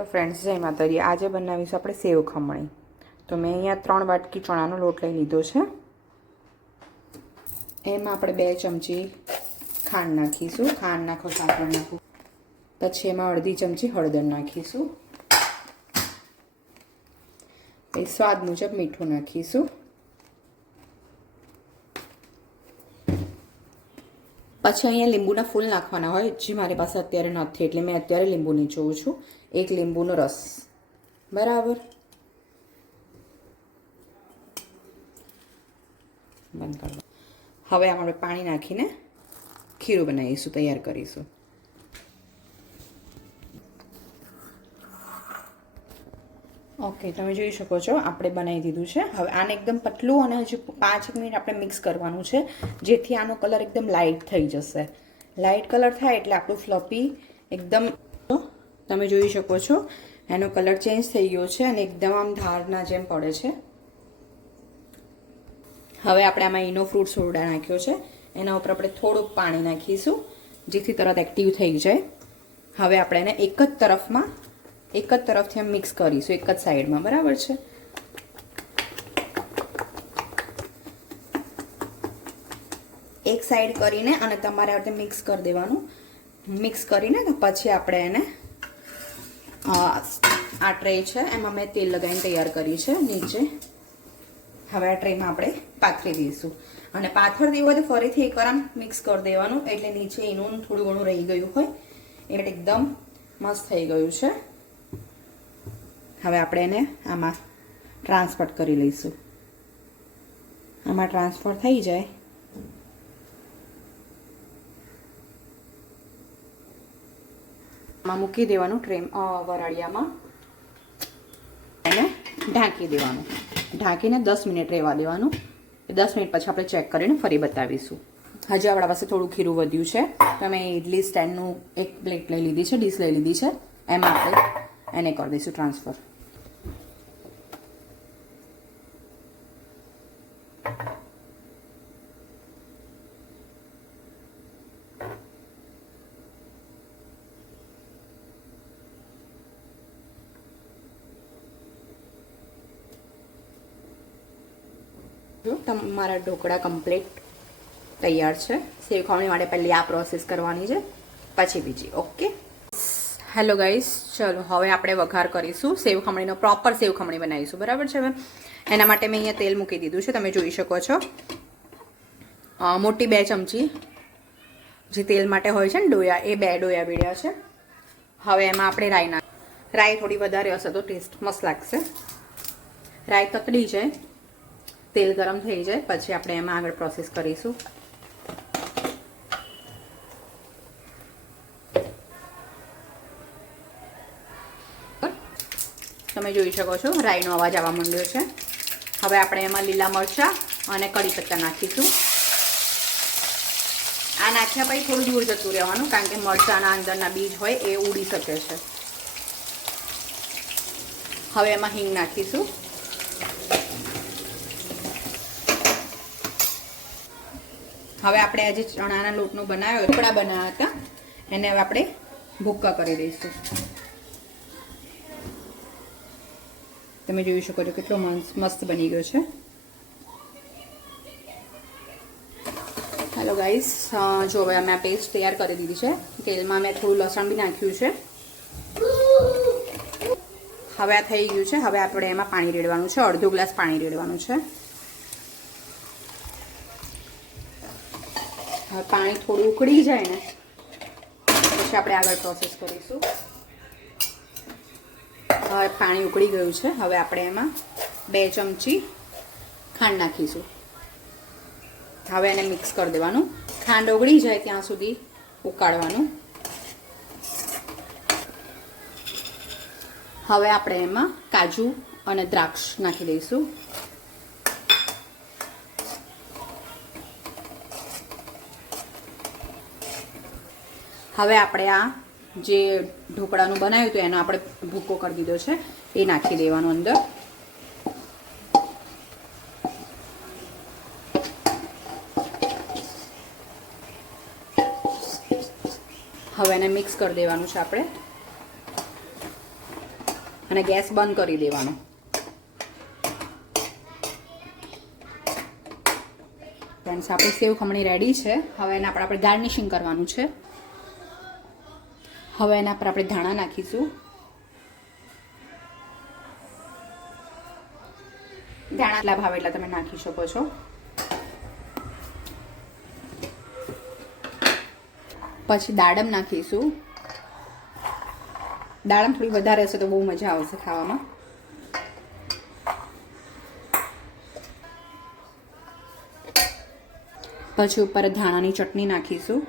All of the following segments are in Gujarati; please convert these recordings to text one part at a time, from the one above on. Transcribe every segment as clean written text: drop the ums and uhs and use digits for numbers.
તો ફ્રેન્ડ્સ જય માતાજી, આજે બનાવીશું આપણે સેવ ખમણી। તો મેં અહીંયા 3 વાટકી ચણાનો લોટ લઈ લીધો છે। એમાં આપણે 2 ચમચી ખાંડ નાખીશું। ખાંડ નાખો, સાકર નાખો, પછી એમાં અડધી ચમચી હળદર નાખીશું, પછી સ્વાદ મુજબ મીઠું નાખીશું, પછી અહીંયા લીંબુના ફૂલ નાખવાના હોય, જે મારી પાસે અત્યારે નથી એટલે મેં અત્યારે લીંબુ નીચોવું છું। 1 લીંબુનો રસ, બરાબર। બંધ કરી દો। હવે આમાં આપણે પાણી નાખીને ખીરું બનાવીશું, તૈયાર કરીશું। ઓકે, તમે જોઈ શકો છો આપણે બનાવી દીધું છે। હવે આને એકદમ પતલું અને હજુ 5 મિનિટ આપણે મિક્સ કરવાનું છે, જેથી આનો કલર એકદમ લાઇટ થઈ જશે। લાઇટ કલર થાય એટલે આપણું ફ્લફી એકદમ, તમે જોઈ શકો છો એનો કલર ચેન્જ થઈ ગયો છે અને એકદમ આમ ધારના જેમ પડે છે। હવે આપણે આમાં ઈનો ફ્રૂટ સોડા નાખ્યો છે, એના ઉપર આપણે થોડુંક પાણી નાખીશું, જેથી તરત એક્ટિવ થઈ જાય। હવે આપણે એને એક જ તરફથી આમ મિક્સ કરીશું, એક જ સાઈડમાં, બરાબર છે। એક સાઈડ કરીને અને તમારે આ રીતે મિક્સ કરી દેવાનું। મિક્સ કરીને પછી આપણે એને આ ટ્રે છે એમાં મેં તેલ લગાવીને તૈયાર કરી છે નીચે। હવે આ ટ્રેમાં આપણે પાથરી દઈશું અને પાથર દેવું હોય તો ફરીથી એકવાર આમ મિક્સ કરી દેવાનું, એટલે નીચે એનું થોડું ઘણું રહી ગયું હોય એટલે એકદમ મસ્ત થઈ ગયું છે। હવે આપણે એને આમાં ટ્રાન્સફર કરી લઈશું। આમાં ટ્રાન્સફર થઈ જાય આમાં મૂકી દેવાનું ટ્રે વરાળિયામાં અને ઢાંકી દેવાનું। ઢાંકીને 10 મિનિટ રહેવા દેવાનું। 10 મિનિટ પછી આપણે ચેક કરીને ફરી બતાવીશું। હજી આપણા પાસે થોડું ખીરું વધ્યું છે, તો મેં ઇડલી સ્ટેન્ડનું એક પ્લેટ લઈ લીધી છે, ડીશ લઈ લીધી છે, એમાં આપણે એને કરી દઈશું ટ્રાન્સફર। તમારા ઢોકળા કમ્પ્લીટ તૈયાર છે। સેવ ખમણી માટે પહેલી આ પ્રોસેસ કરવાની છે, પછી બીજી। ઓકે, હેલો ગાઈસ, ચલો હવે આપણે વઘાર કરીશું। સેવ ખમણીનો પ્રોપર સેવ ખમણી બનાવીશું, બરાબર છે। હવે એના માટે મેં અહીંયા તેલ મૂકી દીધું છે, તમે જોઈ શકો છો। મોટી 2 ચમચી જે તેલ માટે હોય છે ને ડોયા, એ 2 ડોયા બીડ્યા છે। હવે એમાં આપણે રાઈ થોડી વધારે હશે તો ટેસ્ટ મસ્ત લાગશે। રાઈ તતડી જાય, તેલ ગરમ થઈ જાય પછી આપણે એમાં આગળ પ્રોસેસ કરીશું। તમે જોઈ શકો છો રાઈનો અવાજ આવવા માંડ્યો છે। હવે આપણે એમાં લીલા મરચાં અને કડી પત્તા નાખીશું। આ નાખ્યા પછી થોડું દૂર જતું રહેવાનું, કારણ કે મરચાંના અંદરના બીજ હોય એ ઉડી શકે છે। હવે એમાં હિંગ નાખીશું। હવે આપણે આજે ચણાના લોટનો બનાવ્યો, ઢોકળા બનાવ્યા હતા, એને હવે આપણે ભૂક્કા કરી દઈશું। તમે જોઈ શકો છો કેટલો મસ્ત બની ગયો છે। હેલો ગાઈસ, જો હવે અમે આ પેસ્ટ તૈયાર કરી દીધી છે। તેલમાં મેં થોડું લસણ બી નાખ્યું છે। હવે આ થઈ ગયું છે। હવે આપણે એમાં પાણી રેડવાનું છે, અડધો ગ્લાસ પાણી રેડવાનું છે। હવે પાણી થોડું ઉકળી જાય ને પછી આપણે આગળ પ્રોસેસ કરીશું। હવે પાણી ઉકળી ગયું છે। હવે આપણે એમાં 2 ચમચી ખાંડ નાખીશું। હવે એને મિક્સ કરી દેવાનું, ખાંડ ઓગળી જાય ત્યાં સુધી ઉકાળવાનું। હવે આપણે એમાં કાજુ અને દ્રાક્ષ નાખી દઈશું। હવે આપણે આ જે ઢોકળાનું બનાવ્યું હતું એનો આપણે ભૂકો કરી દીધો છે, એ નાખી દેવાનું અંદર। હવે એને મિક્સ કરી દેવાનું છે આપણે। અને ગેસ બંધ કરી દેવાનો. ફ્રેન્ડ્સ, આપણી સેવ ખમણી રેડી છે. હવે એના પર આપણે ગાર્નિશિંગ કરવાનું છે. હવે એના પર આપણે ધાણા નાખીશું. ધાણા એટલા ભાવે એટલા તમે નાખી શકો છો. પછી દાડમ નાખીશું. દાડમ થોડી વધારે હશે તો બહુ મજા આવશે ખાવામાં. પછી ઉપર ધાણાની ચટણી નાખીશું.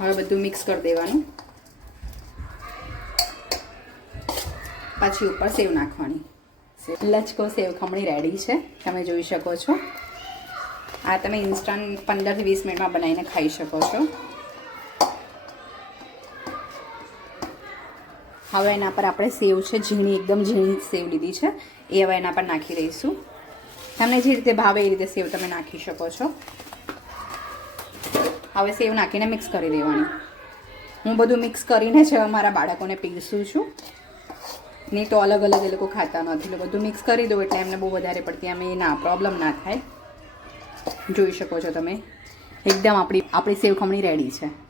હવે બધું મિક્સ કરી દેવાનું. પછી ઉપર સેવ નાખવાની. લચકો સેવ ખમણી રેડી છે. તમે જોઈ શકો છો. આ તમે ઇન્સ્ટન્ટ 15 થી 20 મિનિટમાં બનાવીને ખાઈ શકો છો. હવે એના પર આપણે સેવ છે ઝીણી, એકદમ ઝીણી સેવ લીધી છે, એ હવે એના પર નાખી દઈશું. તમને જે રીતે ભાવે એ રીતે સેવ તમે નાખી શકો છો. હવે સેવ નાખીને મિક્સ કરી દેવાની. હું બધું મિક્સ કરીને જ મારા બાળકોને પીરસું છું. નહીં તો અલગ અલગ એ લોકો ખાતા નથી. એટલે બધું મિક્સ કરી દો એટલે એમને બહુ વધારે પડતી આમ ના પ્રોબ્લેમ ના થાય. જોઈ શકો છો તમે. એકદમ આપણી સેવ ખમણી રેડી છે.